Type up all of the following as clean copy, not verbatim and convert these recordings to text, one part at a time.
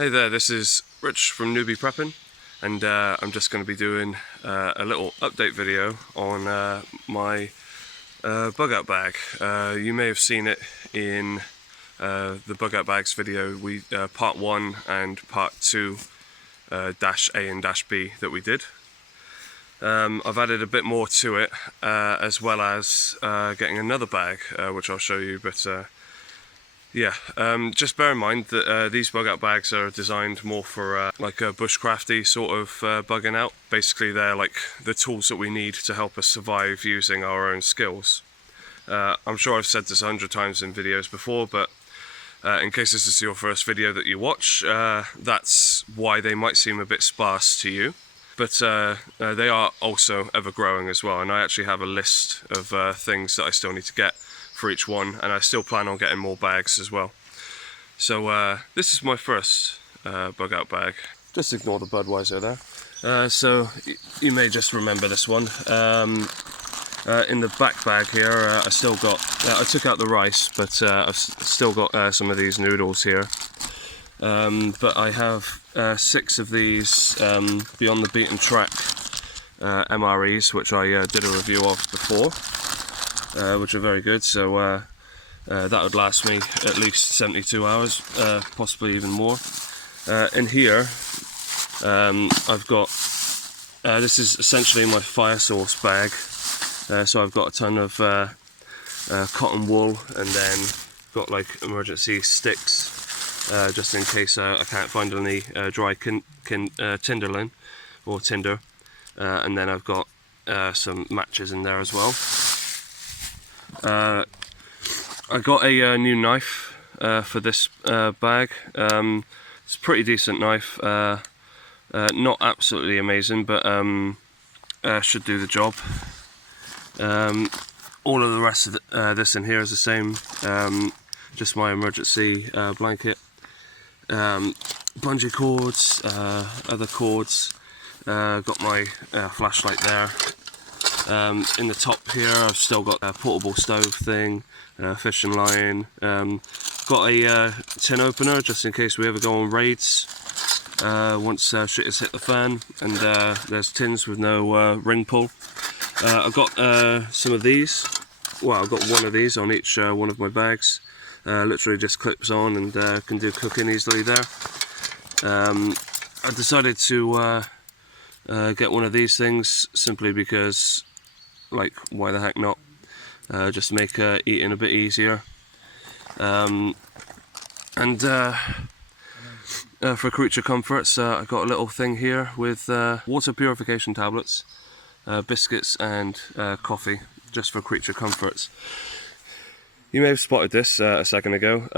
Hey there, this is Rich from Newbie Prepping, and I'm just going to be doing a little update video on my BugOut bag. You may have seen it in the BugOut Bags video, part 1 and part 2, dash A and dash B that we did. I've added a bit more to it, as well as getting another bag, which I'll show you, but yeah, just bear in mind that these bug out bags are designed more for like a bushcrafty sort of bugging out. Basically they're like the tools that we need to help us survive using our own skills. I'm sure I've said this 100 times in videos before, but in case this is your first video that you watch, that's why they might seem a bit sparse to you. But they are also ever growing as well, and I actually have a list of things that I still need to get for each one, and I still plan on getting more bags as well. So this is my first bug out bag. Just ignore the Budweiser there. So you may just remember this one. In the back bag here, I still got, I took out the rice, but I've still got some of these noodles here. But I have 6 of these Beyond the Beaten Track MREs, which I did a review of before. Which are very good, so that would last me at least 72 hours, possibly even more. In here, I've got, this is essentially my fire source bag, so I've got a ton of cotton wool, and then got like emergency sticks, just in case I can't find any dry tinderlin, or tinder, and then I've got some matches in there as well. I got a new knife for this bag. It's a pretty decent knife, not absolutely amazing, but should do the job. All of the rest of this in here is the same, just my emergency blanket, bungee cords, other cords, got my flashlight there. In the top here I've still got a portable stove thing, fishing line, got a tin opener just in case we ever go on raids, once shit has hit the fan, and there's tins with no ring pull. I've got some of these, well, I've got one of these on each one of my bags, literally just clips on and can do cooking easily there. I decided to get one of these things simply because, like, why the heck not? Just make eating a bit easier. And for creature comforts, I got a little thing here with water purification tablets, biscuits and coffee, just for creature comforts. You may have spotted this a second ago.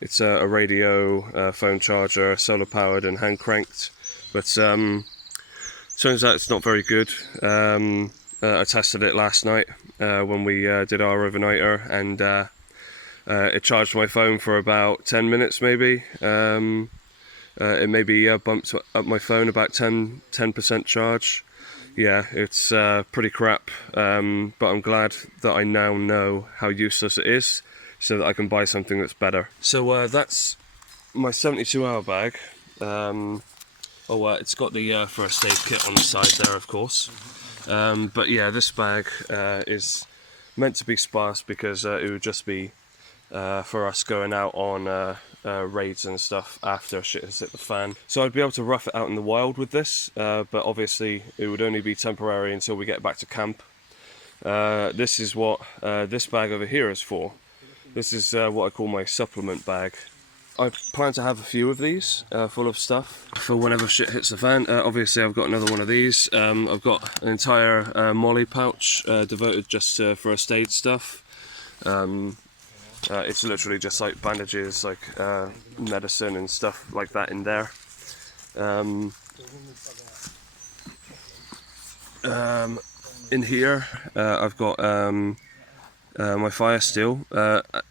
It's a radio, phone charger, solar powered and hand cranked, but turns out it's not very good. I tested it last night when we did our overnighter, and it charged my phone for about 10 minutes maybe. It maybe bumped up my phone about 10% charge. Yeah, it's pretty crap, but I'm glad that I now know how useless it is, so that I can buy something that's better. So that's my 72-hour bag. Oh, it's got the first aid kit on the side there, of course. But yeah, this bag is meant to be sparse because it would just be for us going out on raids and stuff after shit has hit the fan. So I'd be able to rough it out in the wild with this, but obviously it would only be temporary until we get back to camp. This is what this bag over here is for. This is what I call my supplement bag. I plan to have a few of these full of stuff for whenever shit hits the fan. Obviously I've got another one of these. I've got an entire molly pouch devoted just to first aid stuff. It's literally just like bandages, like medicine and stuff like that in there. In here I've got my fire steel,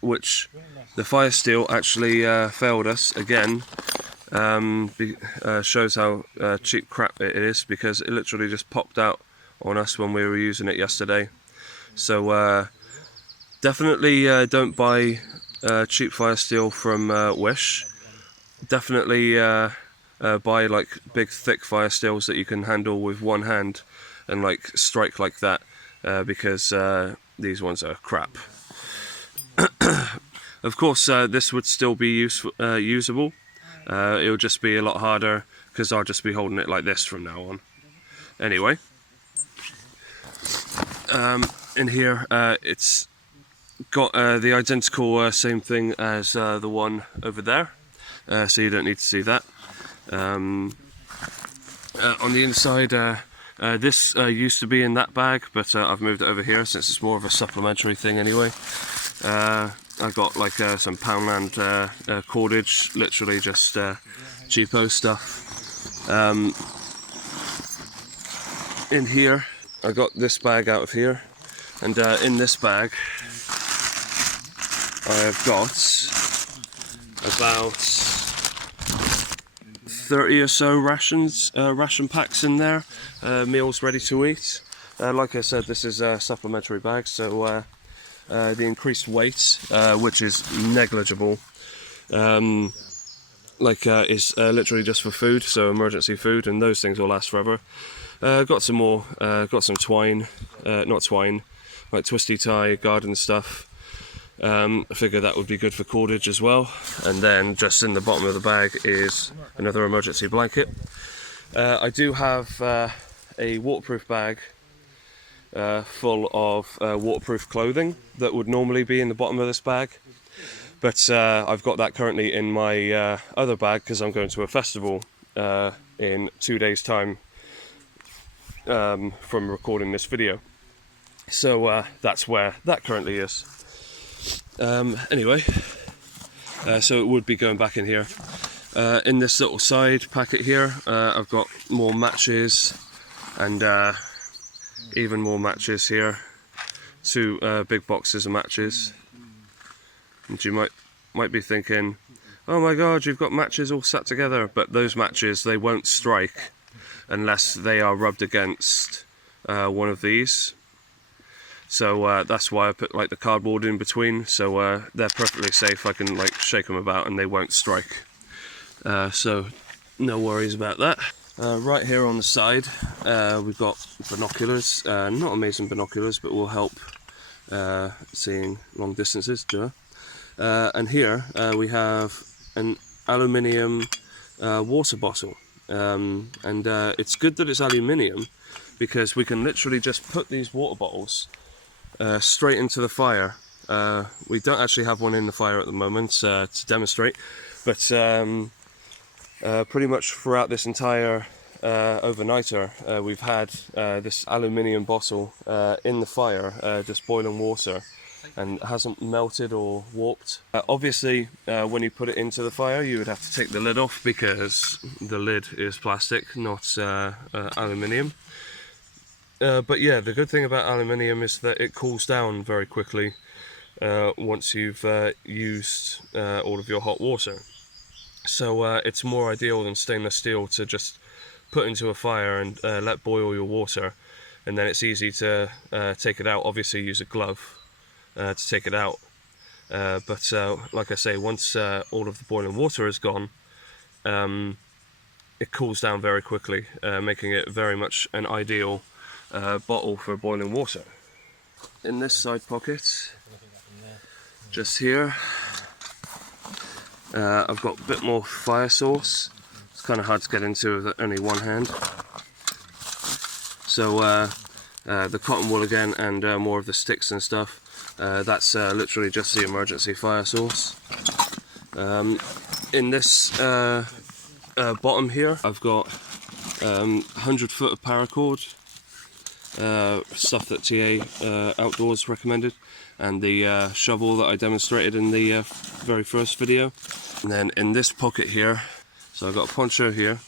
which the fire steel actually failed us again. Shows how cheap crap it is, because it literally just popped out on us when we were using it yesterday. So definitely don't buy cheap fire steel from Wish, definitely buy like big thick fire stills that you can handle with one hand and like strike like that, because these ones are crap. Of course, this would still be usable. It'll just be a lot harder because I'll just be holding it like this from now on. Anyway, in here it's got the identical same thing as the one over there, so you don't need to see that. On the inside, this used to be in that bag, but I've moved it over here since it's more of a supplementary thing anyway. I got like some Poundland cordage, literally just cheapo stuff. In here, I got this bag out of here, and in this bag I have got about 30 or so ration packs in there, meals ready to eat. Like I said, this is a supplementary bag, so the increased weight, which is negligible, is literally just for food, so emergency food, and those things will last forever. Got some more, got some twine, not twine, like twisty tie, garden stuff. I figure that would be good for cordage as well. And then just in the bottom of the bag is another emergency blanket. I do have a waterproof bag full of waterproof clothing that would normally be in the bottom of this bag, but I've got that currently in my other bag because I'm going to a festival in 2 days time from recording this video, so that's where that currently is. Anyway, so it would be going back in here. In this little side packet here, I've got more matches and even more matches here. 2 big boxes of matches. And you might be thinking, oh my god, you've got matches all sat together, but those matches, they won't strike unless they are rubbed against one of these. So that's why I put like the cardboard in between, so they're perfectly safe. I can like shake them about and they won't strike. So no worries about that. Right here on the side, we've got binoculars. Not amazing binoculars, but will help seeing long distances. And here we have an aluminium water bottle, and it's good that it's aluminium because we can literally just put these water bottles straight into the fire. We don't actually have one in the fire at the moment to demonstrate, but pretty much throughout this entire overnighter, we've had this aluminium bottle in the fire, just boiling water, and it hasn't melted or warped. Obviously, when you put it into the fire, you would have to take the lid off because the lid is plastic, not aluminium. But yeah, the good thing about aluminium is that it cools down very quickly once you've used all of your hot water. So it's more ideal than stainless steel to just put into a fire and let boil your water, and then it's easy to take it out. Obviously use a glove to take it out, but like I say, once all of the boiling water is gone, it cools down very quickly, making it very much an ideal bottle for boiling water. In this side pocket, just here, I've got a bit more fire sauce. It's kind of hard to get into with only one hand. So the cotton wool again, and more of the sticks and stuff. That's literally just the emergency fire sauce. In this bottom here, I've got 100 foot of paracord, stuff that TA Outdoors recommended, and the shovel that I demonstrated in the very first video. And then in this pocket here, so I've got a poncho here,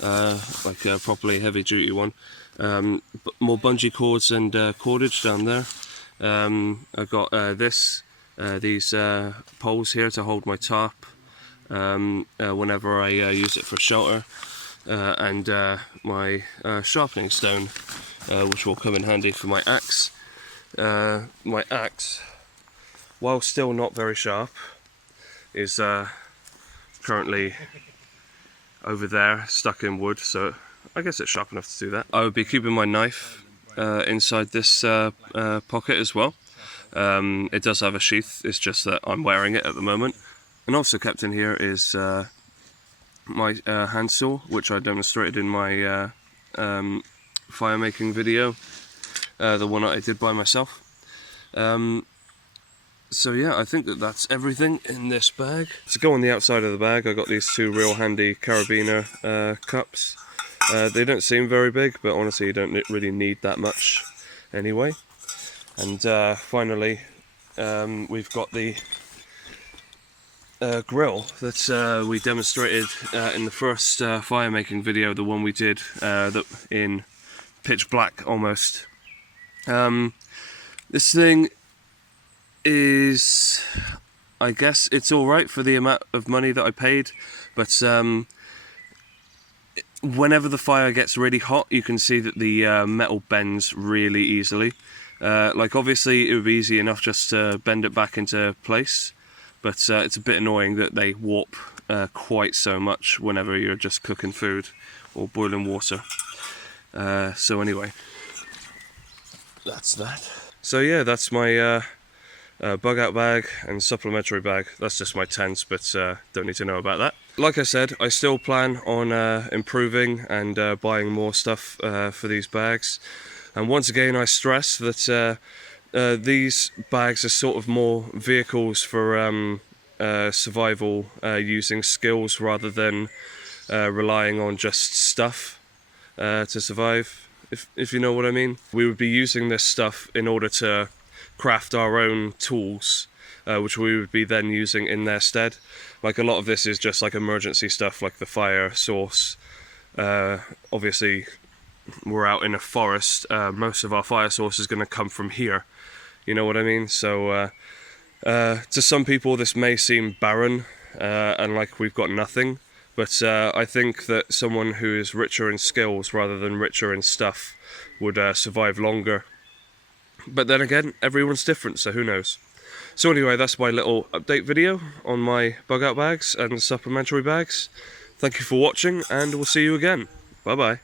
like a properly heavy duty one, more bungee cords and cordage down there. I've got these poles here to hold my tarp whenever I use it for shelter, and my sharpening stone, which will come in handy for my axe. My axe, while still not very sharp, is currently over there, stuck in wood, so I guess it's sharp enough to do that. I would be keeping my knife inside this pocket as well. It does have a sheath, it's just that I'm wearing it at the moment. And also kept in here is my hand saw, which I demonstrated in my fire making video, the one that I did by myself. So yeah, I think that's everything in this bag. To go on the outside of the bag, I got these two real handy carabiner cups. They don't seem very big, but honestly you don't really need that much anyway. And finally, we've got the grill that we demonstrated in the first fire making video, the one we did in pitch black almost. This thing is, I guess it's alright for the amount of money that I paid, but whenever the fire gets really hot, you can see that the metal bends really easily. Like obviously it would be easy enough just to bend it back into place, but it's a bit annoying that they warp quite so much whenever you're just cooking food or boiling water. So anyway, that's that. So yeah, that's my BugOut bag and supplementary bag. That's just my tents, but don't need to know about that. Like I said, I still plan on improving and buying more stuff for these bags. And once again, I stress that these bags are sort of more vehicles for survival, using skills rather than relying on just stuff to survive, if you know what I mean. We would be using this stuff in order to craft our own tools, which we would be then using in their stead. Like a lot of this is just like emergency stuff, like the fire source. Obviously we're out in a forest, most of our fire source is going to come from here, you know what I mean? So to some people this may seem barren and like we've got nothing, but I think that someone who is richer in skills rather than richer in stuff would survive longer. But then again, everyone's different, so who knows. So anyway, that's my little update video on my BugOut bags and supplementary bags. Thank you for watching, and we'll see you again. Bye bye.